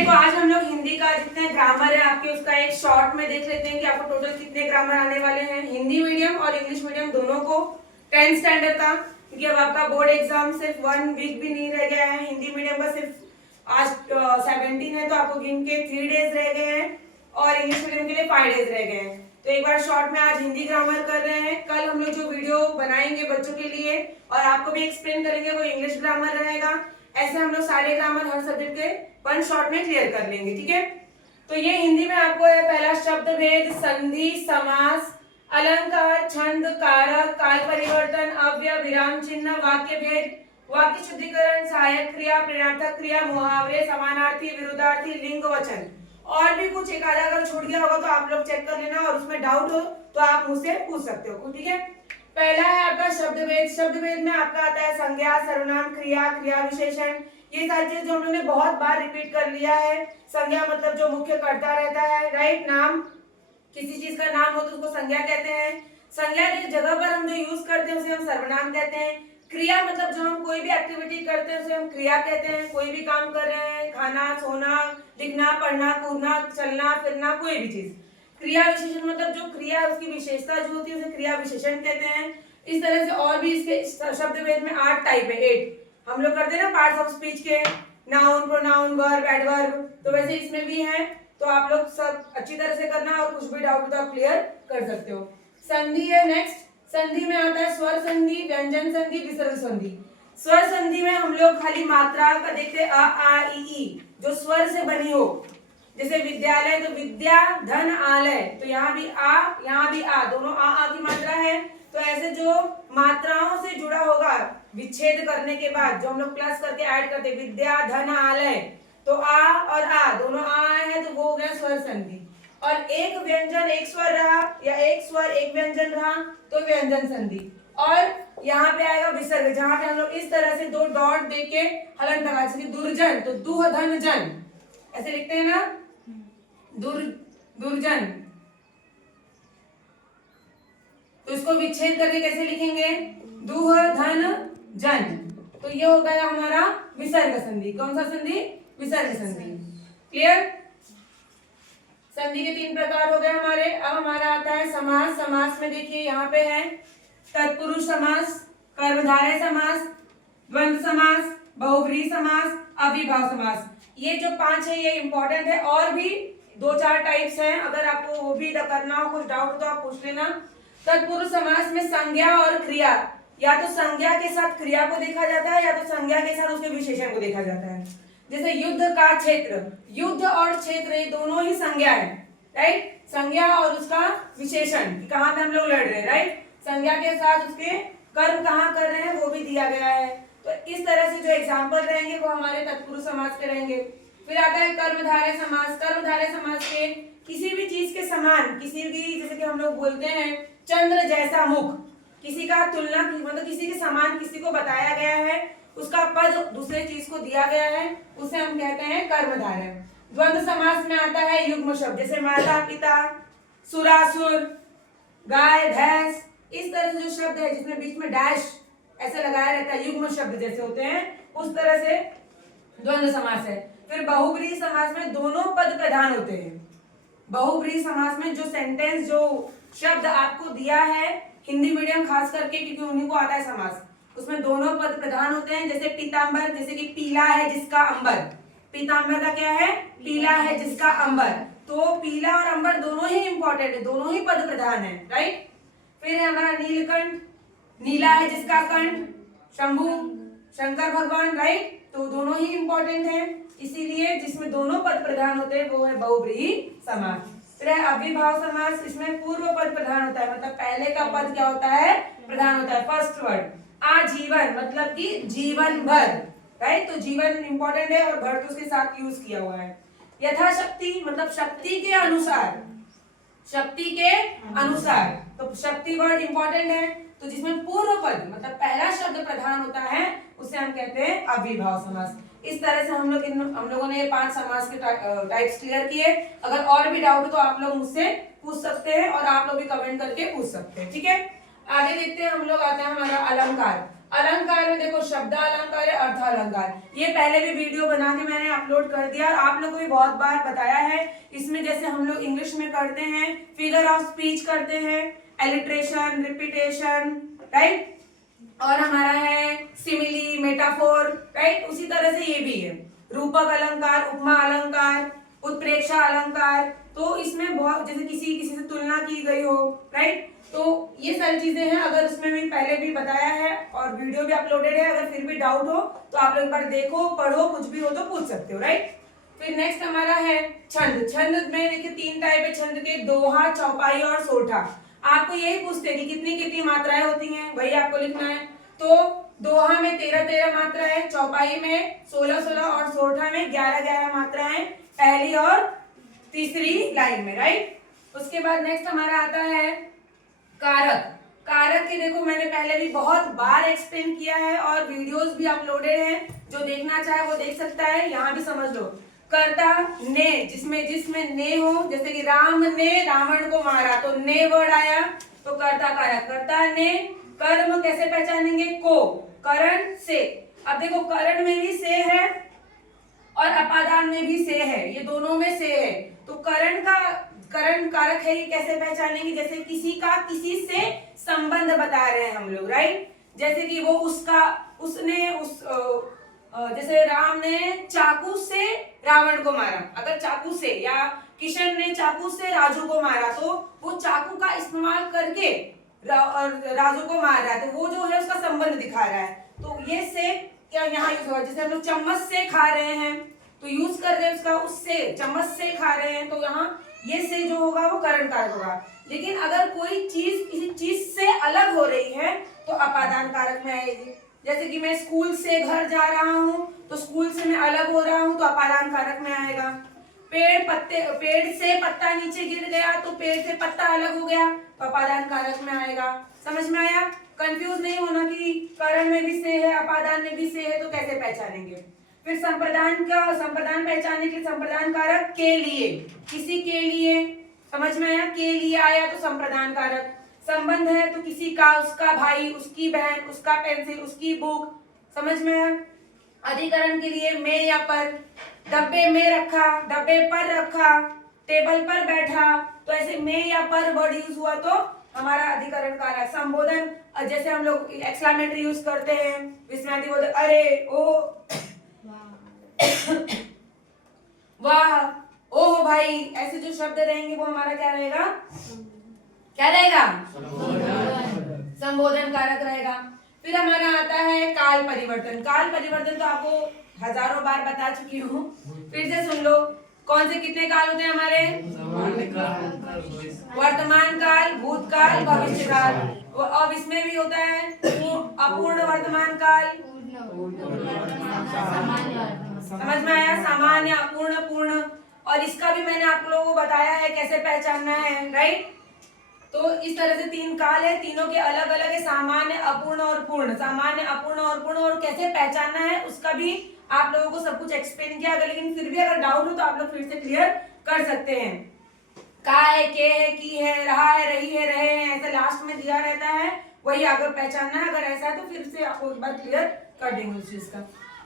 चलिए, तो आज हम लोग हिंदी का जितने ग्रामर है आपके उसका एक शॉर्ट में देख लेते हैं कि आपको टोटल कितने ग्रामर आने वाले हैं हिंदी मीडियम और इंग्लिश मीडियम दोनों को 10th स्टैंडर्ड का, क्योंकि अब आपका बोर्ड एग्जाम सिर्फ 1 वीक भी नहीं रह गया है। हिंदी मीडियम का सिर्फ आज 17 है तो आपको गिन के 3 डेज रह गए हैं और इंग्लिश मीडियम के लिए 5 डेज रह गए हैं। तो एक बार शॉर्ट में आज हिंदी ग्रामर कर रहे हैं। कल हम लोग जो वीडियो बनाएंगे बच्चों के लिए और आपको भी एक्सप्लेन करेंगे वो इंग्लिश ग्रामर रहेगा। ऐसे हम लोग सारे ग्रामर हर सब्जेक्ट के 1 शॉर्ट में क्लियर कर लेंगे, ठीक है। तो ये हिंदी में आपको है पहला शब्द भेद, संधि, समास, अलंकार, छंद, कारक, काल परिवर्तन, अव्यय, विराम चिन्ह, वाक्य भेद, वाक्य शुद्धिकरण, सहायक क्रिया, प्रेरणार्थक क्रिया, मुहावरे, समानार्थी, विरुद्धार्थी, लिंग, वचन। और भी कुछ एक आधा अगर छूट गया होगा तो आप लोग चेक कर लेना और उसमें डाउट हो तो आप मुझसे पूछ सकते हो, ठीक है। पहला है आपका शब्द भेद। शब्द भेद में आपका आता है संज्ञा, सर्वनाम, क्रिया, क्रिया विशेषण। ये सारी चीजें जो हम लोगों ने बहुत बार रिपीट कर लिया है। संज्ञा मतलब जो मुख्य कर्ता रहता है, राइट। नाम, किसी चीज का नाम हो तो उसको संज्ञा कहते हैं। संज्ञा की जगह पर हम जो यूज करते हैं उसे हम सर्वनाम कहते हैं। क्रिया मतलब जो हम कोई भी एक्टिविटी करते हैं उसे हम क्रिया कहते हैं। कोई भी काम कर रहे हैं, खाना, सोना, लिखना, पढ़ना, कूदना, चलना फिरना, कोई भी चीज। क्रिया विशेषण मतलब जो क्रिया उसकी विशेषता जो होती है उसे क्रिया विशेषण कहते हैं। इस तरह से और भी इसके शब्द भेद में 8 टाइप है। 8 हम लोग करते हैं ना पार्ट्स ऑफ स्पीच के, नाउन, प्रोनाउन, वर्ब, एडवर्ब, तो वैसे इसमें भी है। तो आप लोग सब अच्छी तरह से करना और कुछ भी डाउट तो आप क्लियर कर सकते हो। संधि है नेक्स्ट। संधि में आता है स्वर संधि, व्यंजन संधि, विसर्ग संधि। स्वर संधि में हम लोग खाली मात्रा का देखते अ आ ई जो स्वर से बनी हो, जैसे विद्यालय तो विद्या, धन, आलय, तो यहाँ भी आ, दोनों आ की मात्रा है। तो ऐसे जो मात्राओं से जुड़ा होगा विच्छेद करने के बाद जो हम लोग प्लस करके ऐड करते विद्या, धन, आलय, तो आ और आ दोनों आ है तो वो हो गया स्वर संधि। और एक व्यंजन एक स्वर रहा या एक स्वर एक व्यंजन रहा तो व्यंजन संधि। और यहाँ पे आएगा विसर्ग, जहां पे हम लोग इस तरह से 2 डॉट देके हलन लगा, जैसे दुर्जन तो दुह धन जन ऐसे लिखते हैं ना, दुर्जन, तो इसको विच्छेद करके कैसे लिखेंगे, दुह धन जन। तो ये हो गया हमारा विसर्ग संधि। कौन सा संधि, विसर्ग संधि। क्लियर। संधि के 3 प्रकार हो गए हमारे। अब हमारा आता है समास। समास में देखिए यहाँ पे है तत्पुरुष समास, कर्मधारय समास, द्वंद्व समास, बहुव्रीहि समास, अविभाव समास। ये जो 5 है ये इंपॉर्टेंट है। और भी 2-4 टाइप्स हैं, अगर आपको वो भी करना हो, कुछ डाउट हो तो आप पूछ लेना। तत्पुरुष समास में संज्ञा और क्रिया, या तो संज्ञा के साथ क्रिया को देखा जाता है या तो संज्ञा के साथ उसके विशेषण को देखा जाता है। जैसे युद्ध का क्षेत्र, युद्ध और क्षेत्र ये दोनों ही संज्ञा है, राइट। संज्ञा और उसका विशेषण, कहाँ पे हम लोग लड़ रहे हैं, राइट। संज्ञा के साथ उसके कर्म कहाँ कर रहे हैं वो भी दिया गया है। तो इस तरह से जो एग्जाम्पल रहेंगे वो हमारे तत्पुरुष समास के रहेंगे। फिर आता है कर्मधारय समास। कर्मधारय समास के किसी भी चीज के समान, किसी भी, जैसे कि हम लोग बोलते हैं चंद्र जैसा मुख, किसी का तुलना मतलब किसी के समान किसी को बताया गया है, उसका पद दूसरे चीज को दिया गया है, उसे हम कहते हैं कर्मधारय। द्वंद्व समास में आता है युग्म शब्द, जैसे माता पिता, सुरासुर, गाय भैंस, इस तरह से जो शब्द है जिसमें बीच में डैश ऐसे लगाया रहता है, युग्म शब्द जैसे होते हैं, उस तरह से द्वंद्व समास है। फिर बहुव्रीहि समास में दोनों पद प्रधान होते हैं। बहुव्रीहि समास में जो सेंटेंस, जो शब्द आपको दिया है हिंदी मीडियम खास करके, क्योंकि उन्हीं को आता है समास, उसमें दोनों पद प्रधान होते हैं। जैसे पीतांबर, जैसे कि पीला है जिसका अंबर, पीतांबर का क्या है, पीला है जिसका अंबर, तो पीला और अंबर दोनों ही इंपॉर्टेंट है, दोनों ही पद प्रधान है, राइट। फिर हमारा नीलकंठ, नीला है जिसका कंठ, शंभु शंकर भगवान, राइट, तो दोनों ही इंपॉर्टेंट है, इसीलिए जिसमें दोनों पद प्रधान होते हैं वो है बहुव्रीहि समास। फिर है अविभाव समास, इसमें पूर्व पद प्रधान होता है, मतलब पहले का पद क्या होता है, प्रधान होता है, फर्स्ट वर्ड। आजीवन मतलब कि जीवन भर, राइट, तो जीवन इंपॉर्टेंट है और भर तो उसके साथ यूज किया हुआ है। यथाशक्ति मतलब शक्ति के अनुसार, शक्ति के अनुसार, तो शक्ति वर्ड इंपॉर्टेंट है, तो जिसमें पूर्व पद मतलब पहला शब्द प्रधान होता है उसे हम कहते हैं अविभाव समास। इस तरह से हम लोगों ने ये 5 समास के टाइप्स क्लियर किए। अगर और भी डाउट हो तो आप लोग मुझसे पूछ सकते हैं और आप लोग भी कमेंट करके पूछ सकते हैं, ठीक है। आगे देखते हैं हम लोग, आता है हमारा अलंकार। अलंकार में देखो शब्द अलंकार है, अर्थ अलंकार। ये पहले भी वीडियो बना के मैंने अपलोड कर दिया और आप लोगों को भी बहुत बार बताया है। इसमें जैसे हम लोग इंग्लिश में करते हैं, फिगर ऑफ स्पीच करते हैं, एलिट्रेशन, रिपीटेशन, राइट, और हमारा है सिमिली, मेटाफोर, राइट। उसी तरह से ये भी है रूपक अलंकार, उपमा अलंकार, उत्प्रेक्षा अलंकार। तो इसमें बहुत जैसे किसी से तुलना की गई हो, राइट, तो ये सारी चीजें हैं। अगर उसमें भी पहले भी बताया है और वीडियो भी अपलोडेड है, अगर फिर भी डाउट हो तो आप लोग एक बार देखो, पढ़ो, कुछ भी हो तो पूछ सकते हो, राइट। फिर नेक्स्ट हमारा है छंद। छंद में देखिए 3 टाइप है छंद के, दोहा, चौपाई और सोठा। आपको यही पूछते हैं कि कितनी कितनी मात्राएं होती हैं, वही आपको लिखना है। तो दोहा में 13-13 मात्रा है, चौपाई में 16-16 और सोठा में 11-11 मात्राएं पहली और तीसरी लाइन में, राइट। उसके बाद नेक्स्ट हमारा आता है कारक। कारक के देखो मैंने पहले भी बहुत बार एक्सप्लेन किया है और वीडियोस भी अपलोडेड हैं, जो देखना चाहे वो देख सकता है। यहाँ भी समझ लो, कर्ता ने, जिसमें ने हो, जैसे कि राम ने रावण को मारा तो ने वर्ड आया, तो कर्ता कारक। कर्ता ने, कर्म कैसे पहचानेंगे, को, करण से। अब देखो करण में भी से है और अपादान में भी से है, ये दोनों में से है। तो करण कारक है, ये कैसे पहचानेंगे, जैसे किसी का किसी से संबंध बता रहे हैं हम लोग, राइट। जैसे कि वो उसका, उसने, जैसे राम ने चाकू से रावण को मारा, अगर चाकू से, या किशन ने चाकू से राजू को मारा, तो वो चाकू का इस्तेमाल करके राजू को मार रहा है, तो वो जो है उसका संबंध दिखा रहा है। तो ये से क्या यहाँ यूज होगा, जैसे हम लोग चम्मच से खा रहे हैं तो यूज कर रहे हैं उसका, उससे, चम्मच से खा रहे हैं, तो यहाँ ये से जो होगा वो करण कारक होगा। लेकिन अगर कोई चीज किसी चीज से अलग हो रही है तो अपादान कारक में आएगी। जैसे कि मैं स्कूल से घर जा रहा हूँ तो स्कूल से मैं अलग हो रहा हूँ तो अपादान कारक में आएगा। पेड़ से पत्ता नीचे गिर गया तो पेड़ से पत्ता अलग हो गया तो अपादान कारक में आएगा। समझ में आया? कंफ्यूज नहीं होना कि करण में भी से है, अपादान में भी से है, तो कैसे पहचानेंगे। फिर संप्रदान पहचानने के लिए संप्रदान कारक के लिए, किसी के लिए, समझ में आया, के लिए आया तो संप्रदान कारक। संबंध है तो किसी का, उसका भाई, उसकी बहन, उसका पेंसिल, उसकी बुक, समझ में आया। अधिकरण के लिए में या पर, डब्बे में रखा, डब्बे पर रखा, टेबल पर बैठा, तो ऐसे में या पर वर्ड यूज हुआ तो हमारा अधिकरण कारक। संबोधन, जैसे हम लोग एक्सक्लेमेटरी यूज करते हैं, विस्मयादि बोलते, अरे, ओ, वाह, ओह भाई, ऐसे जो शब्द रहेंगे वो हमारा क्या रहेगा, क्या रहेगा, संबोधन कारक रहेगा। फिर हमारा आता है काल परिवर्तन। काल परिवर्तन तो आपको हजारों बार बता चुकी हूँ, फिर से सुन लो। कौन से कितने काल होते हैं हमारे, वर्तमान काल, भूतकाल, भविष्य काल। अब इसमें भी होता है अपूर्ण वर्तमान काल, समझ में आया, सामान्य, अपूर्ण, पूर्ण। और इसका भी मैंने आप लोगों को बताया है कैसे पहचानना है, राइट। तो इस तरह से 3 काल है, तीनों के अलग अलग है, सामान्य, अपूर्ण और पूर्ण। सामान्य, अपूर्ण और पूर्ण, और कैसे पहचानना है उसका भी आप लोगों को सब कुछ एक्सप्लेन किया। अगर लेकिन फिर भी अगर डाउट हो तो आप लोग फिर से क्लियर कर सकते हैं। का है, के है, की है, रहा है, रही है, रहे हैं, ऐसा लास्ट में दिया रहता है, वही अगर पहचानना है। अगर ऐसा है तो फिर से आपको एक बार क्लियर कर देंगे उस चीज का।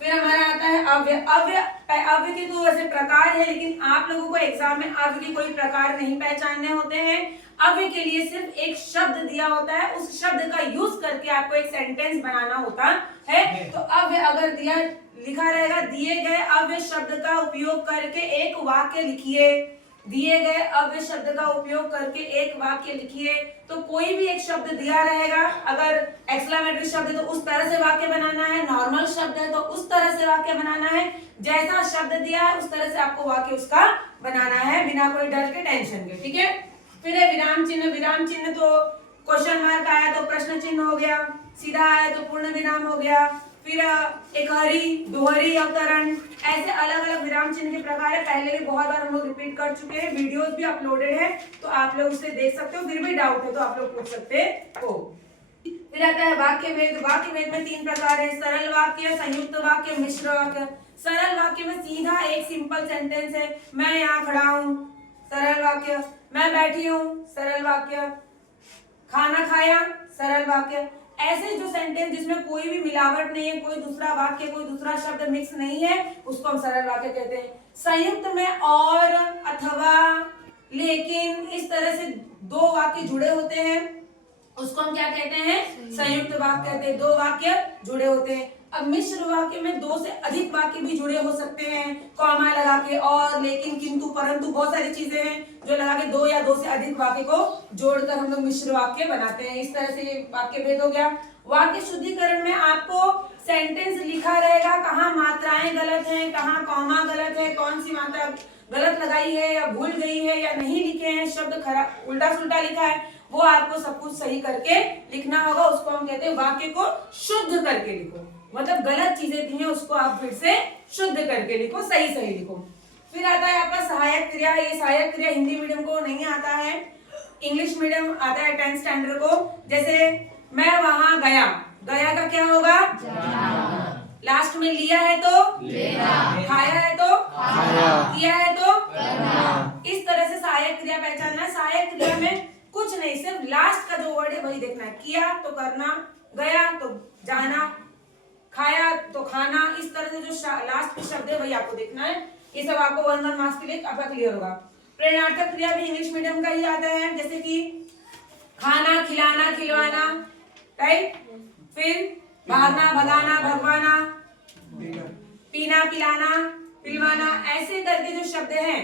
फिर हमारा आता है अव्यय। अव्यय के तो वैसे प्रकार है, लेकिन आप लोगों को एग्जाम में अव्यय के कोई प्रकार नहीं पहचानने होते हैं। अव्यय के लिए सिर्फ एक शब्द दिया होता है, उस शब्द का यूज करके आपको एक सेंटेंस बनाना होता है। तो अव्यय अगर दिया लिखा रहेगा, दिए गए अव्यय शब्द का उपयोग करके एक वाक्य लिखिए। दिए गए अव्यय शब्द का उपयोग करके एक वाक्य लिखिए। तो कोई भी एक शब्द दिया रहेगा, अगर एक्सक्लेमेटरी शब्द है तो उस तरह से वाक्य बनाना है, नॉर्मल शब्द है तो उस तरह से वाक्य बनाना है। जैसा शब्द दिया है उस तरह से आपको वाक्य उसका बनाना है, बिना कोई डर के, टेंशन के, ठीक है। फिर है विराम चिन्ह। विराम चिन्ह तो क्वेश्चन मार्क आया तो प्रश्न चिन्ह हो गया, सीधा आया तो पूर्ण विराम हो गया। फिर एक हरी, दोहरी, अवतरण, ऐसे अलग अलग विराम चिन्ह के प्रकार है। पहले भी बहुत बार हम लोग रिपीट कर चुके हैं, वीडियोस भी अपलोडेड है, तो आप लोग उसे देख सकते हो। फिर भी डाउट है तो आप लोग पूछ सकते हो। फिर आता है वाक्य भेद। वाक्य भेद में 3 प्रकार है, सरल वाक्य, संयुक्त वाक्य, मिश्र वाक्य। सरल वाक्य में सीधा एक सिंपल सेंटेंस है, मैं यहाँ खड़ा हूँ, सरल वाक्य। मैं बैठी हूँ, सरल वाक्य। खाना खाया, सरल वाक्य। ऐसे जो सेंटेंस जिसमें कोई भी मिलावट नहीं है, कोई दूसरा वाक्य, कोई दूसरा शब्द मिक्स नहीं है, उसको हम सरल वाक्य कहते हैं। संयुक्त में और, अथवा, लेकिन इस तरह से दो वाक्य जुड़े होते हैं, उसको हम क्या कहते हैं? संयुक्त वाक्य कहते हैं। दो वाक्य जुड़े होते हैं। अब मिश्र वाक्य में दो से अधिक वाक्य भी जुड़े हो सकते हैं, कॉमा लगा के, और, लेकिन, किंतु, परंतु, बहुत सारी चीजें हैं जो लगा के दो या दो से अधिक वाक्य को जोड़कर हम लोग मिश्र वाक्य बनाते हैं। इस तरह से ये वाक्य भेद हो गया। वाक्य शुद्धिकरण में आपको सेंटेंस लिखा रहेगा, कहाँ मात्राएं गलत हैं, कहाँ कॉमा गलत है, कौन सी मात्रा गलत लगाई है या भूल गई है या नहीं लिखे हैं, शब्द खराब उल्टा सुल्टा लिखा है, वो आपको सब कुछ सही करके लिखना होगा। उसको हम कहते हैं वाक्य को शुद्ध करके लिखो, मतलब गलत चीजें दी हैं उसको आप फिर से शुद्ध करके लिखो, सही सही लिखो। फिर आता है आपका सहायक क्रिया। ये सहायक क्रिया हिंदी मीडियम को नहीं आता है, इंग्लिश मीडियम आता है 10th स्टैंडर्ड को। जैसे मैं वहां गया, गया का क्या होगा? लास्ट में लिया है तो लेना, खाया है तो खाया, किया है तो करना। इस तरह से सहायक क्रिया पहचानना है। सहायक क्रिया में कुछ नहीं, सिर्फ लास्ट का जो वर्ड है वही देखना है। किया तो करना, गया तो जाना, खाया तो खाना। इस तरह से जो लास्ट के शब्द है वही आपको देखना है। ये सब आपको 1 मार्क्स के लिए आपका क्लियर होगा। प्रेरणार्थक क्रिया भी इंग्लिश मीडियम का ही आता है, जैसे कि खाना, खिलाना, खिलवाना, राइट। फिर भागना, भगाना, भगवाना, पीना, पिलाना, पिलवाना, ऐसे करके जो शब्द हैं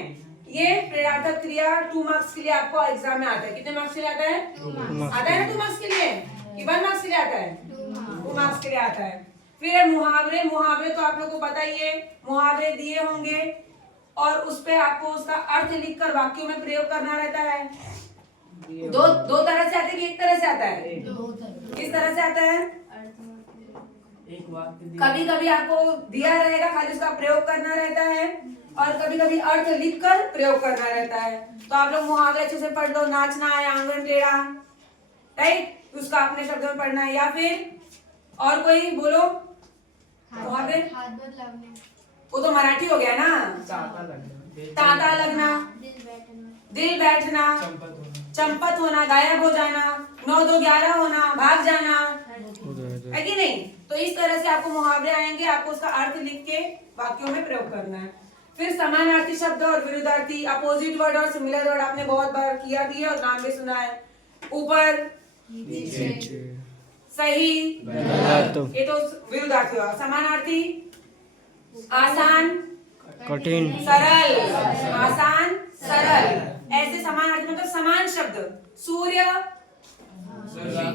ये प्रेरणार्थक क्रिया 2 मार्क्स के लिए आपको एग्जाम में आता है। कितने मार्क्स के लिए आता है? 2 मार्क्स। आता है ना 2 मार्क्स के लिए कि 1 मार्क्स के लिए आता है? 2 मार्क्स के लिए आता है। फिर मुहावरे, मुहावरे तो आप लोग को पता ही है, मुहावरे दिए होंगे और उस पे आपको उसका अर्थ लिखकर वाक्यों में प्रयोग करना रहता है। दो तरह से आते हैं कि एक तरह से आता है? किस तरह से आता है? कभी कभी आपको दिया रहेगा, खाली उसका प्रयोग करना रहता है, और कभी कभी अर्थ लिखकर प्रयोग करना रहता है। तो आप लोग मुहावरे अच्छे से पढ़ लो। नाचना है, आंगन टेढ़ा, राइट, उसका अपने शब्दों में पढ़ना है। या फिर और कोई बोलो मुहावरे, वो तो मराठी हो गया ना। तांता लगना, दिल बैठना, चंपत होना, गायब हो जाना, 9 2 11 होना, भाग जाना, है कि नहीं? तो इस तरह से आपको मुहावरे आएंगे, आपको उसका अर्थ लिख के वाक्यों में प्रयोग करना है। फिर समानार्थी शब्द और विरुद्धार्थी, अपोजिट वर्ड और सिमिलर वर्ड आपने बहुत बार किया भी है और नाम भी सुना है। ऊपर, सही, ये तो विरुद्धार्थी हुआ। समानार्थी, आसान, कठिन, सरल, आसान, सरल। ऐसे समानार्थी मतलब समान शब्द, सूर्य,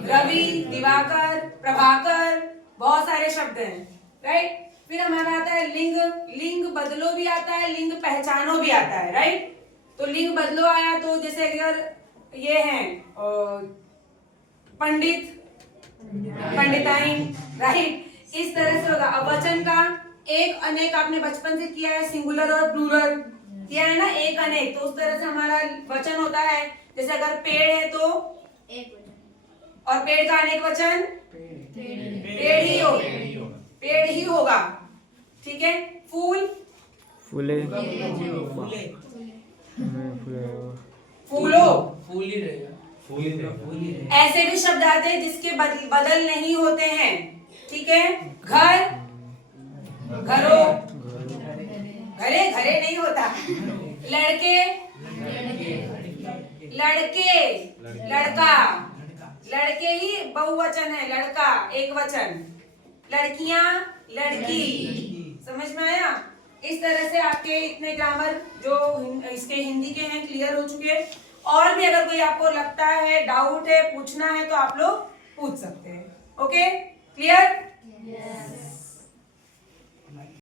रवि, दिवाकर, प्रभाकर, बहुत सारे शब्द हैं, राइट। फिर हमारा आता है लिंग। लिंग बदलो भी आता है, लिंग पहचानो भी आता है, राइट। तो लिंग बदलो आया तो जैसे अगर ये हैं पंडित, पंडिताइन, राइट, इस तरह से होगा। अब वचन का एक अनेक आपने बचपन से किया है, सिंगुलर और प्लूरल किया है ना, एक अनेक। तो उस तरह से हमारा वचन होता है। जैसे अगर पेड़ है तो एक वचन, और पेड़ का अनेक वचन पेड़ ही होगा, पेड़ ही होगा, ठीक है। फूल, फूले, फूलो, फूल ही रहेगा। ऐसे भी शब्द आते हैं जिसके बदल नहीं होते हैं, ठीक है। घर, घरों, घरे, घरे नहीं होता। लड़के, लड़के, लड़का, लड़के ही बहुवचन है, लड़का एक वचन। लड़कियां, लड़की, समझ में आया? इस तरह से आपके इतने ग्रामर जो इसके हिंदी के हैं क्लियर हो चुके हैं। और भी अगर कोई आपको लगता है, डाउट है, पूछना है तो आप लोग पूछ सकते हैं। Okay, clear?